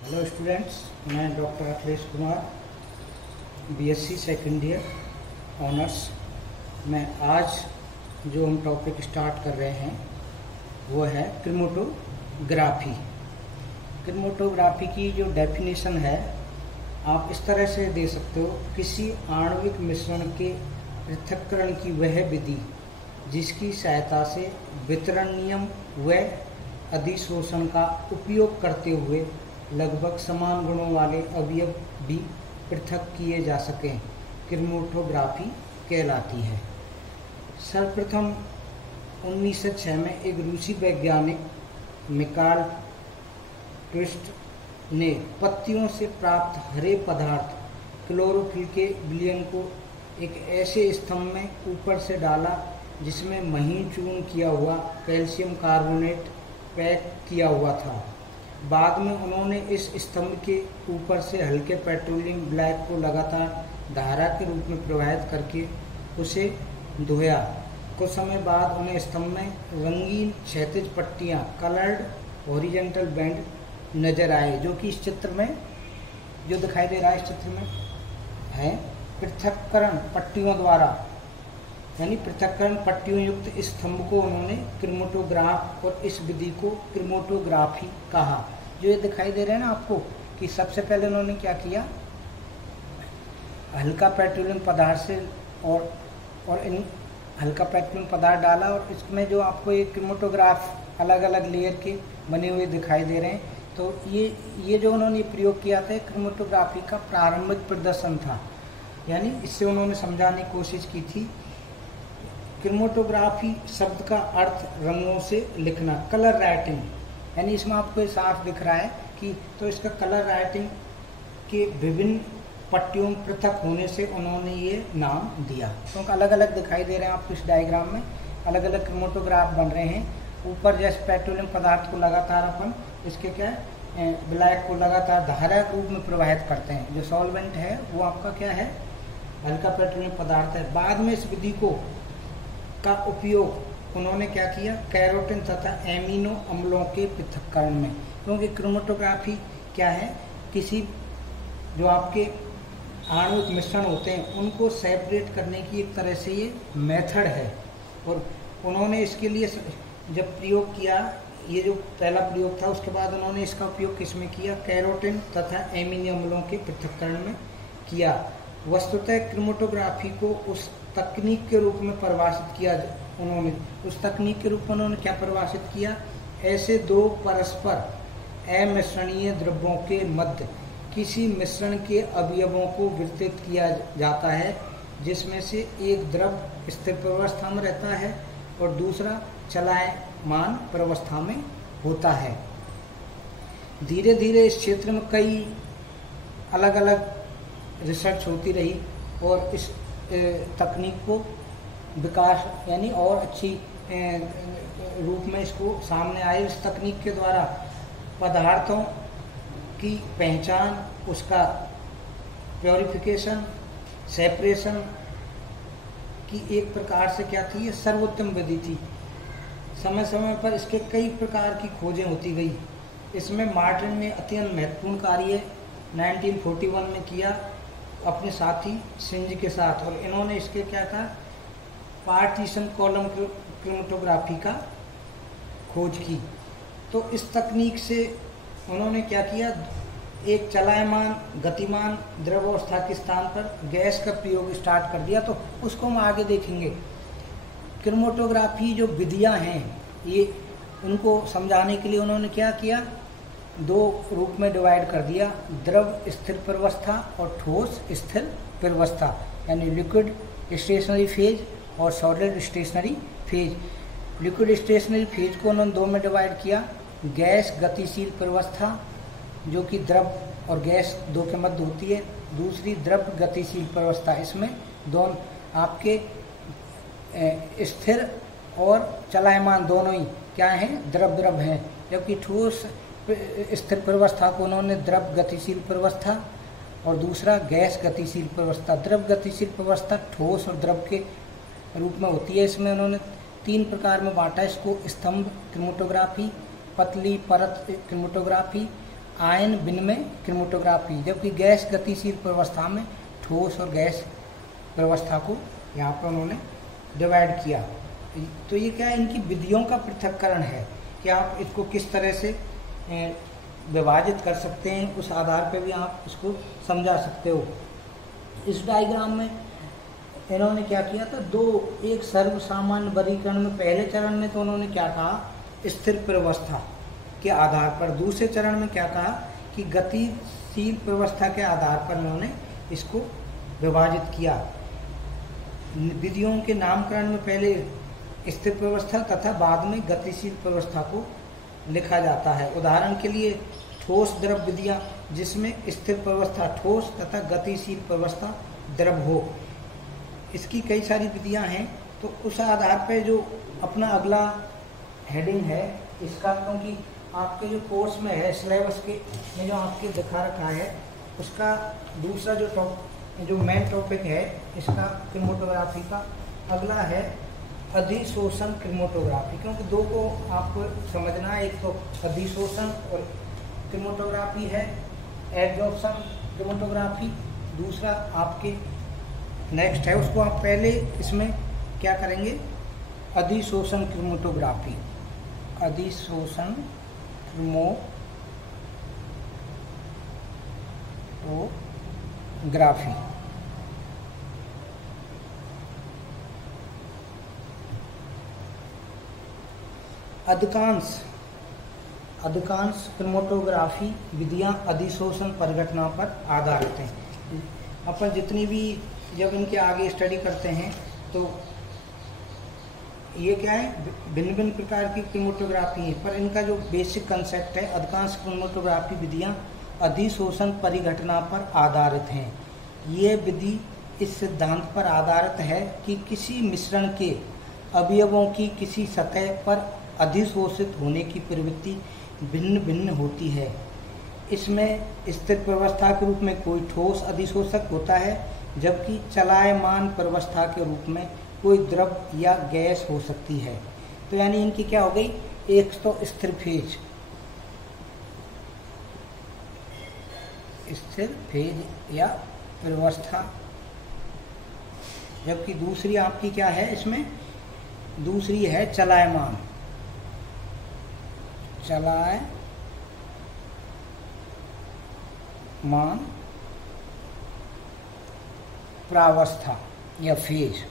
Hello students, मैं doctor Akhilesh Kumar, BSc second year honours. मैं आज जो हम टॉपिक स्टार्ट कर रहे हैं वो है क्रोमेटोग्राफी। क्रोमेटोग्राफी की जो डेफिनेशन है आप इस तरह से दे सकते हो, किसी आणविक मिश्रण के पृथक्करण की वह विधि जिसकी सहायता से वितरण नियम व अधिशोषण का उपयोग करते हुए लगभग समान गुणों वाले अवयव भी पृथक किए जा सकें, क्रोमेटोग्राफी कहलाती है। सर्वप्रथम 1906 में एक रूसी वैज्ञानिक मिकाइल ट्विस्ट ने पत्तियों से प्राप्त हरे पदार्थ क्लोरोफिल के विलयन को एक ऐसे स्तंभ में ऊपर से डाला जिसमें महीन चूर्ण किया हुआ कैल्शियम कार्बोनेट पैक किया हुआ था। बाद में उन्होंने इस स्तंभ के ऊपर से हल्के पेट्रोलियम ब्लैक को लगातार धारा के रूप में प्रवाहित करके उसे धोया। कुछ समय बाद उन्हें स्तंभ में रंगीन क्षैतिज पट्टियाँ कलर्ड हॉरिजॉन्टल बैंड नजर आए, जो कि इस चित्र में जो दिखाई दे रहा है, इस चित्र में है पृथक्करण पट्टियों द्वारा, यानी पृथक्करण पट्टियों युक्त इस स्तंभ को उन्होंने क्रोमेटोग्राफ और इस विधि को क्रोमेटोग्राफी कहा। जो ये दिखाई दे रहे हैं ना आपको, कि सबसे पहले उन्होंने क्या किया, हल्का पेट्रोलियम पदार्थ से और इन हल्का पेट्रोलियम पदार्थ डाला और इसमें जो आपको ये क्रोमेटोग्राफ अलग अलग लेयर के बने हुए दिखाई दे रहे हैं। तो ये जो उन्होंने प्रयोग किया था क्रोमेटोग्राफी का प्रारंभिक प्रदर्शन था, यानी इससे उन्होंने समझाने की कोशिश की थी। क्रोमेटोग्राफी शब्द का अर्थ रंगों से लिखना, कलर राइटिंग, यानी इसमें आपको साफ दिख रहा है कि तो इसका कलर राइटिंग के विभिन्न पट्टियों पृथक होने से उन्होंने ये नाम दिया। तो अलग अलग दिखाई दे रहे हैं आपको इस डायग्राम में, अलग अलग क्रोमेटोग्राफ बन रहे हैं। ऊपर जैसे पेट्रोलियम पदार्थ को लगातार अपन इसके क्या है ब्लैक को लगातार धारा के रूप में प्रवाहित करते हैं। जो सॉल्वेंट है वो आपका क्या है, हल्का पेट्रोलियम पदार्थ है। बाद में इस विधि का उपयोग उन्होंने क्या किया, कैरोटीन तथा एमिनो अम्लों के पृथक्करण में, क्योंकि क्रोमेटोग्राफी क्या है, किसी जो आपके आणविक मिश्रण होते हैं उनको सेपरेट करने की एक तरह से ये मेथड है। और उन्होंने इसके लिए जब प्रयोग किया, ये जो पहला प्रयोग था, उसके बाद उन्होंने इसका उपयोग किसमें किया, कैरोटीन तथा एमिनो अम्लों के पृथक्करण में किया। वस्तुतः क्रोमेटोग्राफी को उस तकनीक के रूप में परिभाषित किया, उन्होंने उस तकनीक के रूप में उन्होंने क्या परिभाषित किया, ऐसे दो परस्पर अमिश्रणीय द्रव्यों के मध्य किसी मिश्रण के अवयवों को वितरित किया जाता है जिसमें से एक द्रव स्थिर प्रवस्था में रहता है और दूसरा चलायमान प्रवस्था में होता है। धीरे धीरे इस क्षेत्र में कई अलग अलग रिसर्च होती रही और इस तकनीक को विकास यानी और अच्छी रूप में इसको सामने आए। इस तकनीक के द्वारा पदार्थों की पहचान, उसका प्योरिफिकेशन, सेपरेशन की एक प्रकार से क्या थी, ये सर्वोत्तम विधि थी। समय समय पर इसके कई प्रकार की खोजें होती गई। इसमें मार्टिन ने अत्यंत महत्वपूर्ण कार्य 1941 में किया अपने साथी सिंज के साथ, और इन्होंने इसके क्या था, पार्टीशन कॉलम क्रोमेटोग्राफी का खोज की। तो इस तकनीक से उन्होंने क्या किया, एक चलायमान गतिमान द्रवावस्था के स्थान पर गैस का प्रयोग स्टार्ट कर दिया। तो उसको हम आगे देखेंगे। क्रोमेटोग्राफी जो विधियां हैं, ये उनको समझाने के लिए उन्होंने क्या किया, दो रूप में डिवाइड कर दिया, द्रव स्थिर प्रवस्था और ठोस स्थिर प्रवस्था, यानी लिक्विड स्टेशनरी फेज और solid stationary phase. Liquid stationary phase को उन्होंने दो में डिवाइड किया, गैस गतिशील प्रवस्था जो कि द्रव और गैस दो के मध्य होती है, दूसरी द्रव गतिशील प्रवस्था। इसमें दोनों आपके स्थिर और चलायमान दोनों ही क्या हैं, द्रव हैं, जबकि ठोस स्थिर प्रवस्था को उन्होंने द्रव गतिशील प्रवस्था और दूसरा गैस गतिशील प्रवस्था। द्रव गतिशील प्रवस्था ठोस और द्रव के रूप में होती है। इसमें उन्होंने 3 प्रकार में बांटा इसको, स्तंभ क्रोमेटोग्राफी, पतली परत क्रोमेटोग्राफी, आयन विनिमय क्रोमेटोग्राफी, जबकि गैस गतिशील प्रवस्था में ठोस और गैस प्रवस्था को यहाँ पर उन्होंने डिवाइड किया। तो ये क्या है, इनकी विधियों का पृथक्करण है कि आप इसको किस तरह से विभाजित कर सकते हैं, उस आधार पर भी आप इसको समझा सकते हो। इस डायग्राम में इन्होंने क्या किया था, एक सर्वसामान्य वर्गीकरण में पहले चरण में तो उन्होंने क्या कहा, स्थिर प्रवस्था के आधार पर, दूसरे चरण में क्या कहा कि गतिशील प्रवस्था के आधार पर उन्होंने इसको विभाजित किया। विधियों के नामकरण में पहले स्थिर प्रवस्था तथा बाद में गतिशील प्रवस्था को लिखा जाता है। उदाहरण के लिए ठोस द्रव विधियां, जिसमें स्थिर प्रवस्था ठोस तथा गतिशील प्रवस्था द्रव हो, इसकी कई सारी विधियां हैं। तो उस आधार पर जो अपना अगला हेडिंग है इसका, क्योंकि आपके जो कोर्स में है सिलेबस के में जो आपके दिखा रखा है, उसका दूसरा जो मेन टॉपिक है इसका क्रोमेटोग्राफी का अगला है अधिशोषण क्रोमेटोग्राफी, क्योंकि दो को आपको समझना है, एक तो अधिशोषण और क्रोमेटोग्राफी है, एडजॉर्प्शन क्रोमेटोग्राफी दूसरा आपके नेक्स्ट है। उसको आप पहले इसमें क्या करेंगे, अधिशोषण क्रोमेटोग्राफी, अधिशोषण क्रोमेटोग्राफी। अधिकांश क्रोमेटोग्राफी विधियां अधिशोषण परिघटना पर आधारित हैं। अपन जितनी भी जब इनके आगे स्टडी करते हैं तो ये क्या है, भिन्न भिन्न प्रकार की क्रोमेटोग्राफी है, पर इनका जो बेसिक कंसेप्ट है, अधिकांश क्रोमेटोग्राफी विधियां अधिशोषण परिघटना पर आधारित हैं। ये विधि इस सिद्धांत पर आधारित है कि किसी मिश्रण के अवयवों की किसी सतह पर अधिशोषित होने की प्रवृत्ति भिन्न भिन्न होती है। इसमें स्थिर प्रवस्था के रूप में कोई ठोस अधिशोषक होता है, जबकि चलायमान प्रवस्था के रूप में कोई द्रव या गैस हो सकती है। तो यानी इनकी क्या हो गई, एक तो स्थिर फेज या प्रवस्था, जबकि दूसरी आपकी क्या है, इसमें दूसरी है चलायमान प्रावस्था या फेज।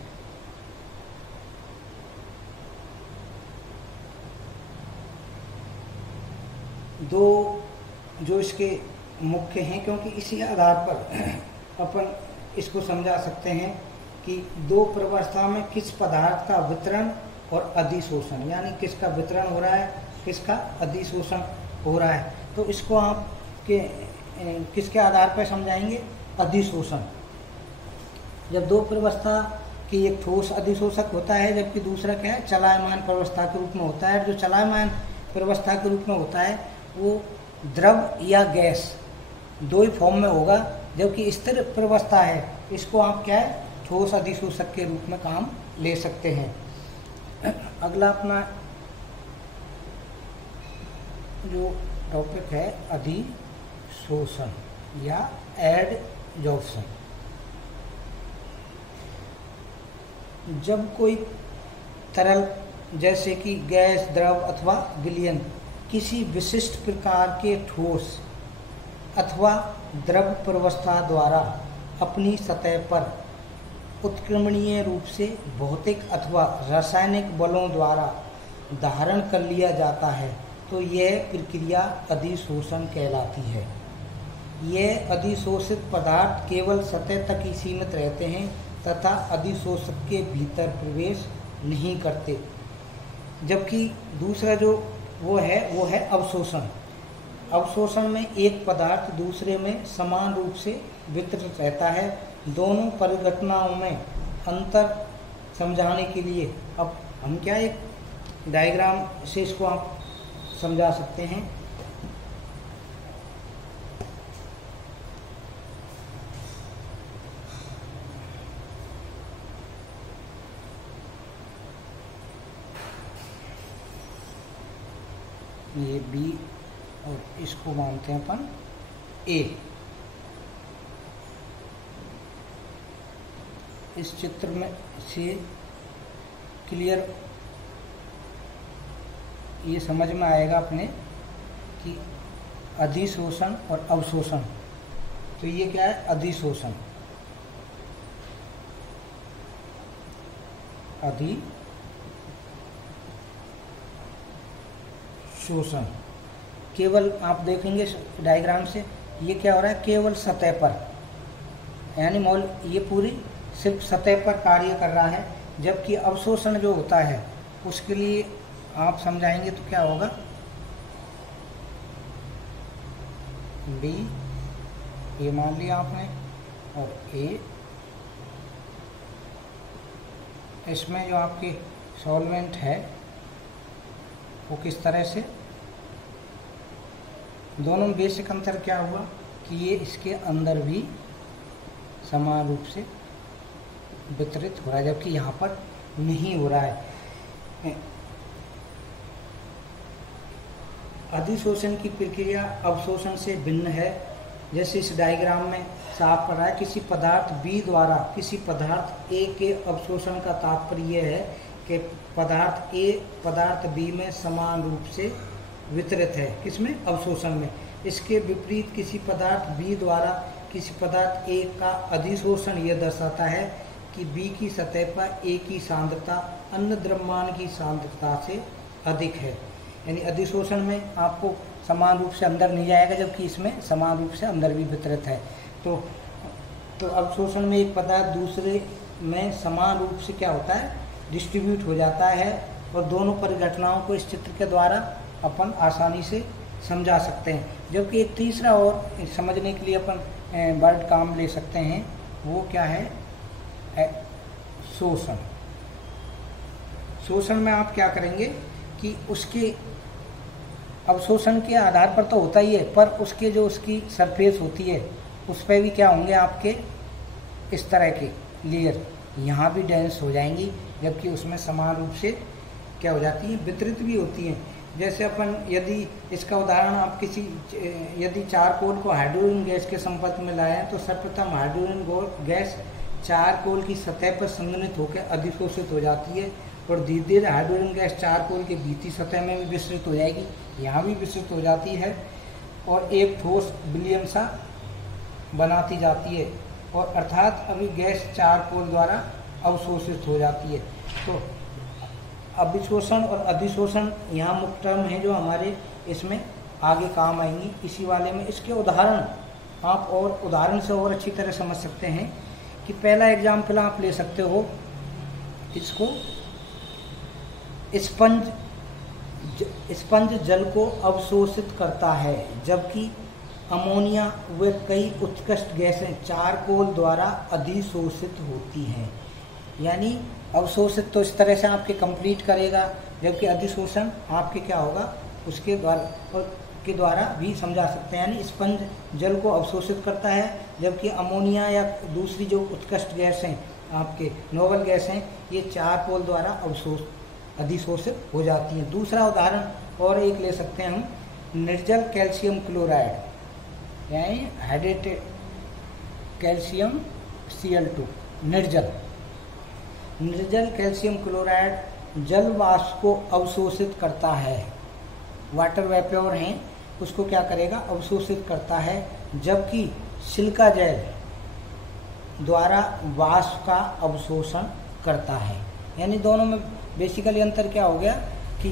दो जो इसके मुख्य हैं, क्योंकि इसी आधार पर अपन इसको समझा सकते हैं कि दो प्रवस्था में किस पदार्थ का वितरण और अधिशोषण, यानी किसका वितरण हो रहा है, किसका अधिशोषण हो रहा है। तो इसको आप किसके आधार पर समझाएंगे, अधिशोषण। जब दो प्रवस्था की एक ठोस अधिशोषक होता है, जबकि दूसरा क्या है, चलायमान प्रवस्था के रूप में होता है। जो चलायमान प्रवस्था के रूप में होता है वो द्रव या गैस दो ही फॉर्म में होगा, जबकि स्थिर प्रवस्था है, इसको आप क्या है, ठोस अधिशोषक के रूप में काम ले सकते हैं। अगला अपना जो टॉपिक है अधिशोषण या एडजॉर्प्शन। जब कोई तरल जैसे कि गैस, द्रव अथवा विलयन किसी विशिष्ट प्रकार के ठोस अथवा द्रव प्रवस्था द्वारा अपनी सतह पर उत्क्रमणीय रूप से भौतिक अथवा रासायनिक बलों द्वारा धारण कर लिया जाता है, तो यह प्रक्रिया अधिशोषण कहलाती है। यह अधिशोषित पदार्थ केवल सतह तक ही सीमित रहते हैं तथा अधिशोषक के भीतर प्रवेश नहीं करते। जबकि दूसरा जो वो है अवशोषण। अवशोषण में एक पदार्थ दूसरे में समान रूप से वितरित रहता है। दोनों परिघटनाओं में अंतर समझाने के लिए अब हम क्या एक डायग्राम से इसको आप समझा सकते हैं। ये B और इसको मानते हैं अपन ए। इस चित्र में से क्लियर ये समझ में आएगा अपने कि अधिशोषण और अवशोषण। तो ये क्या है? अधिशोषण, अधिशोषण केवल आप देखेंगे डायग्राम से ये क्या हो रहा है? केवल सतह पर, यानी ये पूरी सिर्फ सतह पर कार्य कर रहा है। जबकि अवशोषण जो होता है उसके लिए आप समझाएंगे तो क्या होगा? बी ये मान लिया आपने और ए, इसमें जो आपकी सॉल्वेंट है वो किस तरह से, दोनों में बेसिक अंतर क्या हुआ कि ये इसके अंदर भी समान रूप से वितरित हो रहा है, जबकि यहाँ पर नहीं हो रहा है। अधिशोषण की प्रक्रिया अवशोषण से भिन्न है। जैसे इस डायग्राम में साफ कर रहा है, किसी पदार्थ बी द्वारा किसी पदार्थ ए के अवशोषण का तात्पर्य यह है कि पदार्थ ए पदार्थ बी में समान रूप से वितरित है। किसमें? अवशोषण में। इसके विपरीत किसी पदार्थ बी द्वारा किसी पदार्थ ए का अधिशोषण यह दर्शाता है कि बी की सतह पर ए की सांद्रता अन्य द्रव्यमान की सांद्रता से अधिक है। यानी अधिशोषण में आपको समान रूप से अंदर नहीं जाएगा, जबकि इसमें समान रूप से अंदर भी वितरित है। तो अवशोषण में एक पदार्थ दूसरे में समान रूप से क्या होता है? डिस्ट्रीब्यूट हो जाता है। और दोनों परिघटनाओं को इस चित्र के द्वारा अपन आसानी से समझा सकते हैं। जबकि एक तीसरा और समझने के लिए अपन वर्ड काम ले सकते हैं, वो क्या है? शोषण। शोषण में आप क्या करेंगे कि उसके अवशोषण के आधार पर तो होता ही है, पर उसके जो उसकी सरफेस होती है उस पर भी क्या होंगे आपके इस तरह के लेयर, यहाँ भी डेंस हो जाएंगी, जबकि उसमें समान रूप से क्या हो जाती है? वितरित भी होती हैं। जैसे अपन यदि इसका उदाहरण आप यदि चारकोल को हाइड्रोजन गैस के संपर्क में लाए हैं तो सर्वप्रथम हाइड्रोजन गैस चारकोल की सतह पर संघनित होकर अधिशोषित हो जाती है और धीरे धीरे हाइड्रोजन गैस चारकोल के भीतरी सतह में भी विस्तृत हो जाएगी, यहाँ भी विस्तृत हो जाती है और एक ठोस विलयन सा बनाती जाती है, और अर्थात अभी गैस चारकोल द्वारा अवशोषित हो जाती है। तो अभिशोषण और अधिशोषण यहाँ मुख्य टर्म हैं जो हमारे इसमें आगे काम आएंगी इसी वाले में। इसके उदाहरण आप और उदाहरण से और अच्छी तरह समझ सकते हैं कि पहला एग्जाम्पल आप ले सकते हो, इसको स्पंज जल को अवशोषित करता है, जबकि अमोनिया व कई उत्कृष्ट गैसें चारकोल द्वारा अधिशोषित होती हैं। यानी अवशोषित तो इस तरह से आपके कंप्लीट करेगा, जबकि अधिशोषण आपके क्या होगा उसके द्वारा भी समझा सकते हैं। यानी स्पंज जल को अवशोषित करता है, जबकि अमोनिया या दूसरी जो उत्कृष्ट गैस हैं आपके नोबल गैस हैं ये चारकोल द्वारा अधिशोषित हो जाती हैं। दूसरा उदाहरण और एक ले सकते हैं हम, निर्जल कैल्शियम क्लोराइड यानी हाइड्रेटेड कैल्शियम Cl2। निर्जल कैल्शियम क्लोराइड जल वाष्प को अवशोषित करता है, वाटर वेपर हैं उसको क्या करेगा? अवशोषित करता है, जबकि सिलिका जेल द्वारा वाष्प का अवशोषण करता है। यानी दोनों में बेसिकली अंतर क्या हो गया कि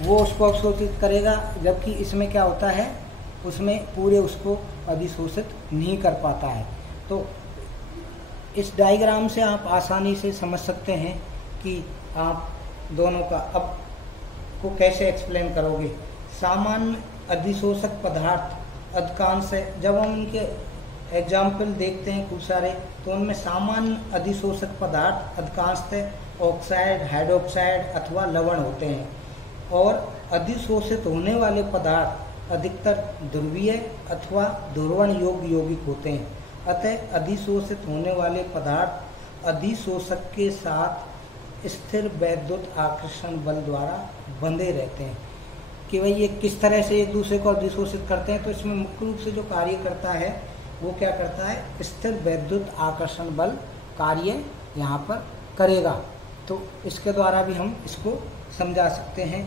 वो उसको अवशोषित करेगा, जबकि इसमें क्या होता है उसमें पूरे उसको अधिशोषित नहीं कर पाता है। तो इस डायग्राम से आप आसानी से समझ सकते हैं कि आप दोनों का अब को कैसे एक्सप्लेन करोगे। सामान्य अधिशोषक पदार्थ अधिकांश है, जब हम उनके एग्जाम्पल देखते हैं खूब सारे, तो उनमें सामान्य अधिशोषक पदार्थ अधिकांशतः ऑक्साइड, हाइड्रोक्साइड अथवा लवण होते हैं, और अधिशोषित होने वाले पदार्थ अधिकतर ध्रुवीय अथवा ध्रुवण योग्य यौगिक होते हैं। अतः अधिशोषित होने वाले पदार्थ अधिशोषक के साथ स्थिर वैद्युत आकर्षण बल द्वारा बंधे रहते हैं। कि भाई ये किस तरह से एक दूसरे को अधिशोषित करते हैं। तो इसमें मुख्य रूप से जो कार्य करता है वो क्या करता है, स्थिर वैद्युत आकर्षण बल कार्य यहाँ पर करेगा। तो इसके द्वारा भी हम इसको समझा सकते हैं।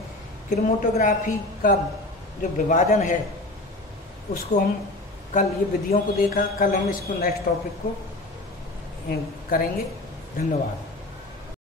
क्रोमेटोग्राफी का जो विभाजन है उसको हम कल, ये विधियों को देखा, कल हम इसको नेक्स्ट टॉपिक को करेंगे। धन्यवाद।